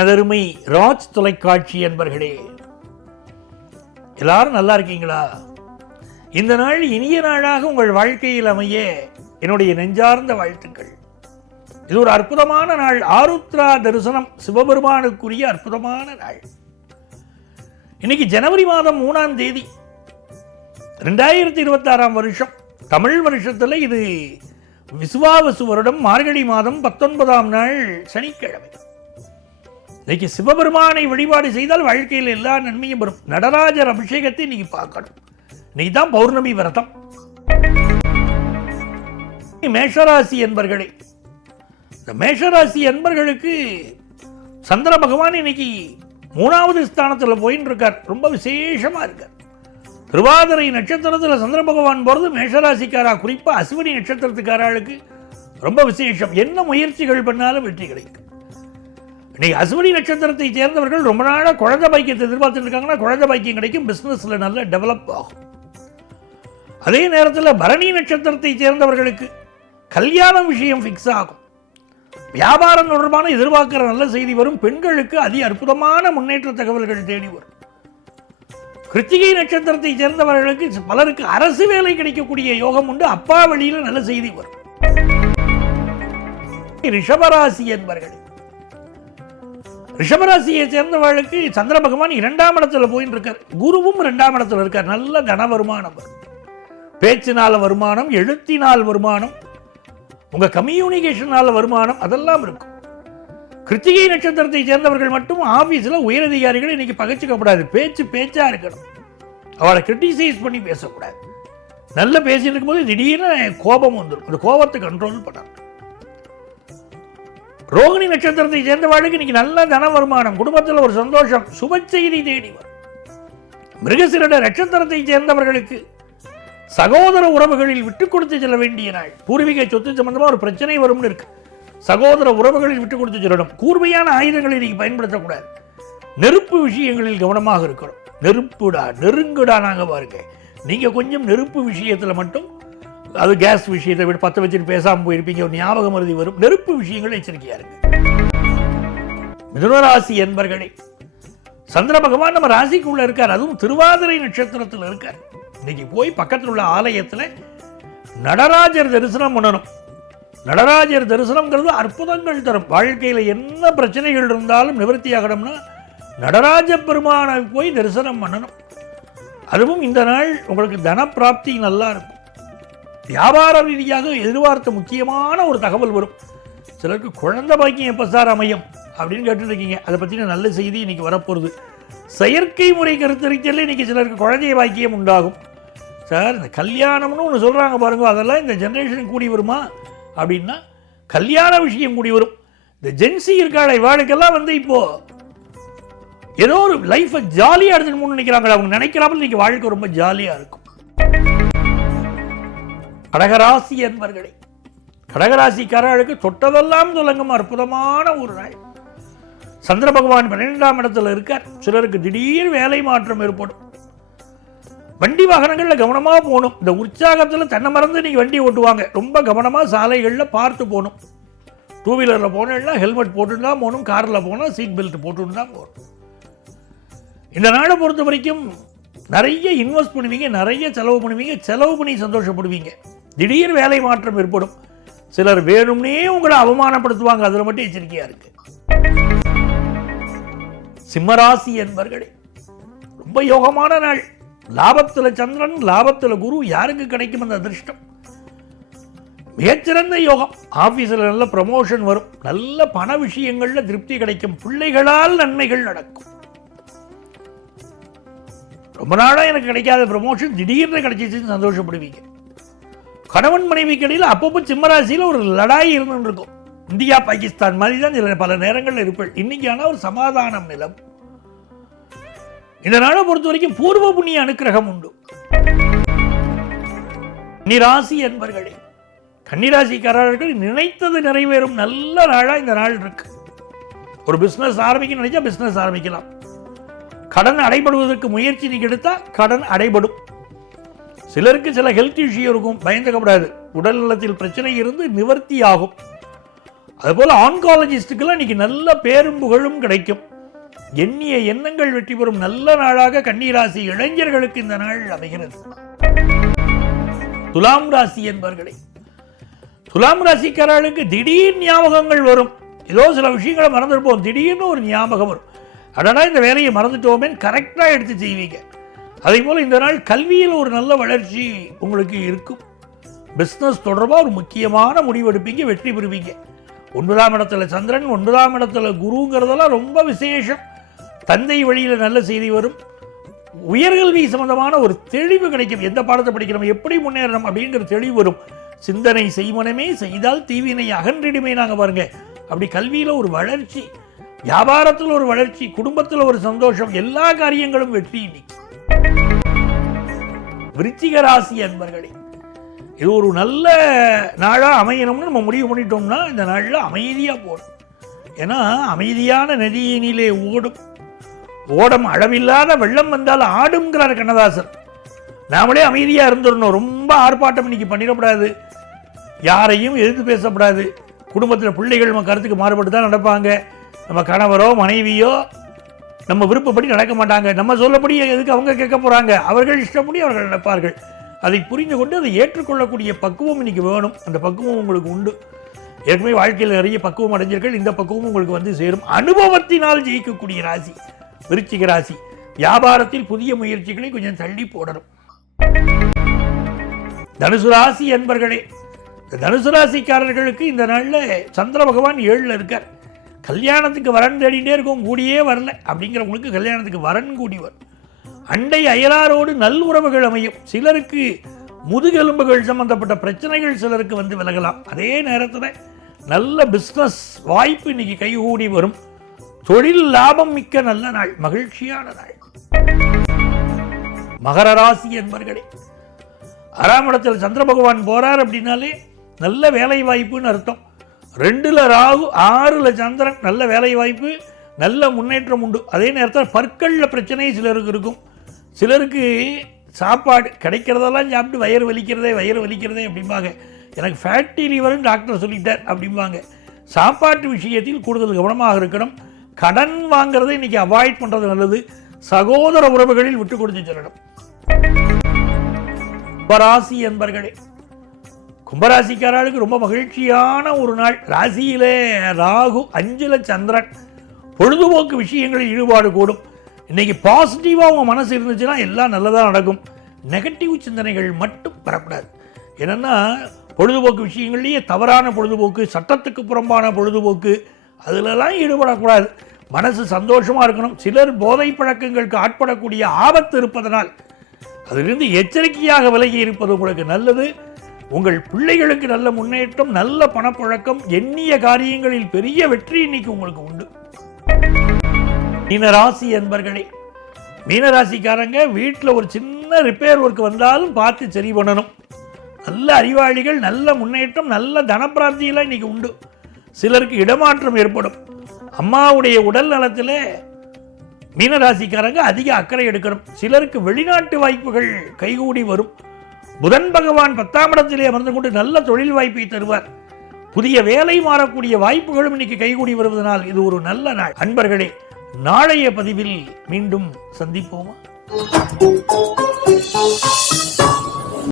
எனதருமை ராஜ் தொலைக்காட்சி என்பர்களே, எல்லாரும் நல்லா இருக்கீங்களா? இந்த நாள் இனிய நாளாக உங்கள் வாழ்க்கையில் அமைய என்னுடைய நெஞ்சார்ந்த வாழ்த்துக்கள். இது ஒரு அற்புதமான நாள். ஆருத்ரா தரிசனம் சிவபெருமானுக்குரிய அற்புதமான நாள். இன்னைக்கு ஜனவரி மாதம் 3ஆம் தேதி 2026 வருஷம். தமிழ் வருஷத்தில் இது விசுவாவசு வருடம் மார்கழி மாதம் 19ஆம் நாள் சனிக்கிழமை. இன்னைக்கு சிவபெருமானை வழிபாடு செய்தால் வாழ்க்கையில் எல்லா நன்மையும் வரும். நடராஜர் அபிஷேகத்தை இன்னைக்கு பார்க்கணும். இன்னைக்கு தான் பௌர்ணமி விரதம். மேஷராசி என்பர்களே, இந்த மேஷராசி என்பர்களுக்கு சந்திர பகவான் இன்னைக்கு 3வது ஸ்தானத்தில் போயின்னு இருக்கார். ரொம்ப விசேஷமா இருக்கார். திருவாதிரை நட்சத்திரத்தில் சந்திர பகவான் போறது மேஷராசிக்காரா, குறிப்பா அஸ்வினி நட்சத்திரத்துக்காரர்களுக்கு ரொம்ப விசேஷம். என்ன முயற்சிகள் பண்ணாலும் வெற்றி கிடைக்கும். இன்னைக்கு அஸ்வினி நட்சத்திரத்தை சேர்ந்தவர்கள் ரொம்ப நாளாக குழந்தை பாக்கியத்தை எதிர்பார்த்துட்டு இருக்காங்கன்னா குழந்தை பாக்கியம் கிடைக்கும். பிசினஸ்ல நல்ல டெவலப் ஆகும். அதே நேரத்தில் பரணி நட்சத்திரத்தை சேர்ந்தவர்களுக்கு கல்யாணம் விஷயம் ஃபிக்ஸ் ஆகும். வியாபாரம் தொடர்பான எதிர்பார்க்கிற நல்ல செய்தி வரும். பெண்களுக்கு அதி அற்புதமான முன்னேற்ற தகவல்கள் தேடி வரும். கிருத்திகை நட்சத்திரத்தை சேர்ந்தவர்களுக்கு பலருக்கு அரசு வேலை கிடைக்கக்கூடிய யோகம் உண்டு. அப்பா வழியில் நல்ல செய்தி வரும். ரிஷபராசி என்பர்கள், ரிஷபராசியை சேர்ந்தவர்களுக்கு சந்திர பகவான் 2ஆம் இடத்துல போயின்னு இருக்கார். குருவும் 2ஆம் இடத்துல இருக்கார். நல்ல தன வருமானம் வரும். பேச்சினால வருமானம், எழுத்தினால் வருமானம், உங்க கம்யூனிகேஷனால வருமானம், அதெல்லாம் இருக்கும். கிருத்திகை நட்சத்திரத்தை சேர்ந்தவர்கள் மட்டும் ஆபீஸில் உயரதிகாரிகள் இன்னைக்கு பகைச்சிக்கப்படாது. பேச்சா இருக்கணும். அவளை கிரிட்டிசைஸ் பண்ணி பேசக்கூடாது. நல்ல பேசிட்டு இருக்கும்போது திடீர்னு கோபம் வந்துடும். அந்த கோபத்தை கண்ட்ரோல் பண்ணணும். ரோகிணி நட்சத்திரத்தை சேர்ந்தவர்களுக்கு இன்னைக்கு நல்ல தன வருமானம், குடும்பத்தில் ஒரு சந்தோஷம், சுப செய்தி தேடி வரும். மிருகசீரிட நட்சத்திரத்தை சேர்ந்தவர்களுக்கு சகோதர உறவுகளில் விட்டுக் கொடுத்து செல்ல வேண்டிய நாள். பூர்வீக சொத்து சம்பந்தமா ஒரு பிரச்சனை வரும்னு இருக்கு. சகோதர உறவுகளில் விட்டுக் கொடுத்து செல்லணும். கூர்மையான ஆயுதங்களை நீங்க பயன்படுத்தக்கூடாது. நெருப்பு விஷயங்களில் கவனமாக இருக்கணும். நெருப்புடா நெருங்குடா நாங்க பாருங்க. நீங்க கொஞ்சம் நெருப்பு விஷயத்துல மட்டும், அது கேஸ் விஷயத்தை விட 10 வச்சுட்டு பேசாம போயிருப்பீங்க. ஒரு ஞாபகம் மருதி வரும். நெருப்பு விஷயங்கள் எச்சரிக்கையா இருக்கு. மிதுனராசி என்பர்களே, சந்திர பகவான் நம்ம ராசிக்குள்ள இருக்கார். அதுவும் திருவாதிரை நட்சத்திரத்தில் இருக்கார். இன்னைக்கு போய் பக்கத்தில் உள்ள ஆலயத்தில் நடராஜர் தரிசனம் பண்ணணும். நடராஜர் தரிசனம்ங்கிறது அற்புதங்கள் தரும். வாழ்க்கையில் என்ன பிரச்சனைகள் இருந்தாலும் நிவர்த்தி ஆகணும்னா நடராஜ பெருமானை போய் தரிசனம் பண்ணணும். அதுவும் இந்த நாள் உங்களுக்கு தன பிராப்தி நல்லா இருக்கும். வியாபார ரீதியாக எதிர்பார்த்த முக்கியமான ஒரு தகவல் வரும். சிலருக்கு குழந்தை பாக்கியம் எப்போ சார் அமையும் அப்படின்னு கேட்டுட்டு இருக்கீங்க. அதை பற்றின நல்ல செய்தி இன்னைக்கு வரப்போகுது. செயற்கை முறை கருத்தரித்தல் இன்னைக்கு சிலருக்கு குழந்தை பாக்கியம் உண்டாகும். சார், இந்த கல்யாணம்னு ஒன்று சொல்கிறாங்க பாருங்க, அதெல்லாம் இந்த ஜென்ரேஷன் கூடி வருமா அப்படின்னா கல்யாண விஷயம் கூடி வரும். இந்த ஜென்சி இருக்காள இவாளுக்கெல்லாம் இப்போ ஏதோ ஒரு லைஃப்பை ஜாலியாக எடுத்துன்னு நினைக்கிறாங்க. அவங்க நினைக்கிறாமல் இன்னைக்கு வாழ்க்கை ரொம்ப ஜாலியாக இருக்கும். கடகராசி என்பர்களே, கடகராசிக்காரர்களுக்கு தொட்டதெல்லாம் தொடங்கும் அற்புதமான ஒரு நாள். சந்திர பகவான் 12ஆம் இடத்துல இருக்கார். சிலருக்கு திடீர் வேலை மாற்றம் ஏற்படும். வண்டி வாகனங்களில் கவனமாக போகணும். இந்த உற்சாகத்தில் தன்னை மறந்து நீங்கள் வண்டி ஓட்டுவாங்க. ரொம்ப கவனமாக சாலைகளில் பார்த்து போகணும். 2 வீலரில் போனோம்னா ஹெல்மெட் போட்டுன்னு தான் போகணும். காரில் போனால் சீட் பெல்ட் போட்டுன்னு தான் போகணும். இந்த நாளை பொறுத்த வரைக்கும் நிறைய இன்வெஸ்ட் பண்ணுவீங்க, நிறைய செலவு பண்ணுவீங்க. செலவு பண்ணி சந்தோஷப்படுவீங்க. திடீர் வேலை மாற்றம் ஏற்படும். சிலர் வேணும்னே உங்களை அவமானப்படுத்துவாங்க. அதில் மட்டும் எச்சரிக்கையாக இருக்கு. சிம்மராசி என்பர்களே, ரொம்ப யோகமான நாள். லாபத்தில் சந்திரன், லாபத்தில் குரு. யாருக்கு கிடைக்கும் அந்த அதிர்ஷ்டம்? மிகச்சிறந்த யோகம். ஆபீஸில் நல்ல ப்ரமோஷன் வரும். நல்ல பண விஷயங்கள்ல திருப்தி கிடைக்கும். பிள்ளைகளால் நன்மைகள் நடக்கும். ரொம்ப நாளா எனக்கு கிடைக்காத ப்ரமோஷன் திடீர்னு கிடைச்சிச்சுன்னு சந்தோஷப்படுவீங்க. கணவன் மனைவிக்கு இடையில் அப்பப்போ சிம்மராசியில் ஒரு லடாய் இருந்து இருக்கும். இந்தியா பாகிஸ்தான் மாதிரி தான் பல நேரங்களில் இருப்பேன். இன்னைக்கான ஒரு சமாதானம் நிலம். இந்த நாளை பொறுத்த வரைக்கும் பூர்வ புண்ணிய அனுக்கிரகம் உண்டு. கன்னிராசி என்பர்களே, கன்னிராசிக்காரர்கள் நினைத்தது நிறைவேறும் நல்ல நாளா இந்த நாள் இருக்கு. ஒரு பிசினஸ் ஆரம்பிக்க நினைச்சா பிசினஸ் ஆரம்பிக்கலாம். கடன் அடைபடுவதற்கு முயற்சி நீங்க எடுத்தா கடன் அடைபடும். சிலருக்கு சில ஹெல்த் இஷ்யூ இருக்கும். பயந்துக்கப்படாது. உடல் நலத்தில் பிரச்சனை இருந்து நிவர்த்தி ஆகும். அதுபோல் ஆன்காலஜிஸ்டுக்கெல்லாம் இன்னைக்கு நல்ல பேரும் புகழும் கிடைக்கும். எண்ணிய எண்ணங்கள் வெற்றி பெறும் நல்ல நாளாக கன்னிராசி இளைஞர்களுக்கு இந்த நாள் அமைகிறது. துலாம் ராசி என்பவர்களே, துலாம் ராசிக்காரர்களுக்கு திடீர் ஞாபகங்கள் வரும். ஏதோ சில விஷயங்களை மறந்துருப்போம், திடீர்னு ஒரு ஞாபகம் வரும். அடடா இந்த வேலையை மறந்துட்டோமே, கரெக்டாக எடுத்து செய்வீங்க. அதே போல் இந்த நாள் கல்வியில் ஒரு நல்ல வளர்ச்சி உங்களுக்கு இருக்கும். பிஸ்னஸ் தொடர்பாக ஒரு முக்கியமான முடிவெடுப்பீங்க, வெற்றி பெறுவீங்க. 9ஆம் இடத்துல சந்திரன், 9ஆம் இடத்துல குருங்கிறதெல்லாம் ரொம்ப விசேஷம். தந்தை வழியில் நல்ல செய்தி வரும். உயர்கல்வி சம்பந்தமான ஒரு தெளிவு கிடைக்கும். எந்த பாடத்தை படிக்கிறோம், எப்படி முன்னேறணும் அப்படிங்கிற தெளிவு வரும். சிந்தனை செய்மனமே செய்தால் தீவினை அகன்றிடுமே. நாங்கள் பாருங்க, அப்படி கல்வியில் ஒரு வளர்ச்சி, வியாபாரத்தில் ஒரு வளர்ச்சி, குடும்பத்தில் ஒரு சந்தோஷம், எல்லா காரியங்களும் வெற்றி. இன்னைக்கு விருச்சிக ராசி அன்பர்களே, இது ஒரு நல்ல நாளாக அமையணும்னு நம்ம முடிவு பண்ணிட்டோம்னா இந்த நாளில் அமைதியாக போகணும். ஏன்னா அமைதியான நதியினிலே ஓடம் அளவில்லாத வெள்ளம் வந்தால் ஆடுங்கிறார் கண்ணதாசன். நாமளே அமைதியாக இருந்துடணும். ரொம்ப ஆர்ப்பாட்டம் இன்னைக்கு பண்ணிடக்கூடாது, யாரையும் எதிர்த்து பேசக்கூடாது. குடும்பத்தில் பிள்ளைகள் நம்ம கருத்துக்கு மாறுபட்டு தான் நடப்பாங்க. நம்ம கணவரோ மனைவியோ நம்ம விருப்பப்படி நடக்க மாட்டாங்க. நம்ம சொல்லப்படி எதுக்கு அவங்க கேட்க போகிறாங்க? அவர்கள் இஷ்டப்படி அவர்கள் நடப்பார்கள். அதை புரிந்து கொண்டு அதை ஏற்றுக்கொள்ளக்கூடிய பக்குவம் இன்னைக்கு வேணும். அந்த பக்குவம் உங்களுக்கு உண்டு. ஏற்கனவே வாழ்க்கையில் நிறைய பக்குவம் அடைஞ்சிருக்கள். இந்த பக்குவம் உங்களுக்கு வந்து சேரும். அனுபவத்தினால் ஜெயிக்கக்கூடிய ராசி விருச்சிக ராசி. வியாபாரத்தில் புதிய முயற்சிகளை கொஞ்சம் தள்ளி போடணும். தனுசு ராசி அன்பர்களே, தனுசு ராசிக்காரர்களுக்கு இந்த நாளில் சந்திர பகவான் 7ல் இருக்கார். கல்யாணத்துக்கு வரன் தேடிட்டே இருக்கும், கூடியே வரல அப்படிங்கிறவங்களுக்கு கல்யாணத்துக்கு வரன் கூடி வரும். அண்டை அயலாரோடு நல் உறவுகள் அமையும். சிலருக்கு முதுகெலும்புகள் சம்பந்தப்பட்ட பிரச்சனைகள் சிலருக்கு வந்து விலகலாம். அதே நேரத்தில் நல்ல பிஸ்னஸ் வாய்ப்பு இன்னைக்கு கைகூடி வரும். தொழில் லாபம் மிக்க நல்ல நாள், மகிழ்ச்சியான நாள். மகர ராசி என்பர்களே, 6ஆம் இடத்தில் சந்திர பகவான் போறார் அப்படின்னாலே நல்ல வேலை வாய்ப்புன்னு அர்த்தம். 2ல் ராகு, 6ல் சந்திரன், நல்ல வேலை வாய்ப்பு, நல்ல முன்னேற்றம் உண்டு. அதே நேரத்தில் பற்களில் பிரச்சனை சிலருக்கு இருக்கும். சிலருக்கு சாப்பாடு கிடைக்கிறதெல்லாம் சாப்பிட்டு வயிறு வலிக்கிறதே அப்படிம்பாங்க. எனக்கு ஃபேட்டி லிவர்னு டாக்டர் சொல்லிட்டார் அப்படிம்பாங்க. சாப்பாட்டு விஷயத்தில் கூடுதல் கவனமாக இருக்கணும். கடன் வாங்கிறதை இன்னைக்கு அவாய்ட் பண்ணுறது நல்லது. சகோதர உறவுகளில் விட்டு கொடுத்து செல்லணும். கும்பராசி என்பர்களே, கும்பராசிக்காரர்களுக்கு ரொம்ப மகிழ்ச்சியான ஒரு நாள். ராசியிலே ராகு, 5ல் சந்திரன். பொழுதுபோக்கு விஷயங்களில் ஈடுபாடு கூடும். இன்னைக்கு பாசிட்டிவாக உங்கள் மனசு இருந்துச்சுன்னா எல்லாம் நல்லதாக நடக்கும். நெகட்டிவ் சிந்தனைகள் மட்டும் வரக்கூடாது. என்னென்னா பொழுதுபோக்கு விஷயங்கள்லேயே தவறான பொழுதுபோக்கு, சட்டத்துக்கு புறம்பான பொழுதுபோக்கு, அதிலெல்லாம் ஈடுபடக்கூடாது. மனசு சந்தோஷமாக இருக்கணும். சிலர் போதை பழக்கங்களுக்கு ஆட்படக்கூடிய ஆபத்து இருப்பதனால் அதிலிருந்து எச்சரிக்கையாக விலகி இருப்பது உங்களுக்கு நல்லது. உங்கள் பிள்ளைகளுக்கு நல்ல முன்னேற்றம், நல்ல பணப்பழக்கம், எண்ணிய காரியங்களில் பெரிய வெற்றி இன்னைக்கு உங்களுக்கு உண்டு. மீனராசி என்பர்களே, மீனராசிக்காரங்க வீட்டில் ஒரு சின்ன ரிப்பேர் ஒர்க் வந்தாலும் பார்த்து சரி பண்ணணும். நல்ல அறிவாளிகள், நல்ல முன்னேற்றம், நல்ல தனப்பிராப்தியெல்லாம் இன்னைக்கு உண்டு. சிலருக்கு இடமாற்றம் ஏற்படும். அம்மாவுடைய உடல் நலத்தில் மீனராசிக்காரங்க அதிக அக்கறை எடுக்கணும். சிலருக்கு வெளிநாட்டு வாய்ப்புகள் கைகூடி வரும். புதன் பகவான் 10ஆம் இடத்திலே அமர்ந்து கொண்டு நல்ல தொழில் வாய்ப்பை தருவார். புதிய வேலை மாறக்கூடிய வாய்ப்புகளும் இன்னைக்கு கைகூடி வருவதனால் இது ஒரு நல்ல நாள். அன்பர்களே, நாளைய பதிவில் மீண்டும் சந்திப்போமா?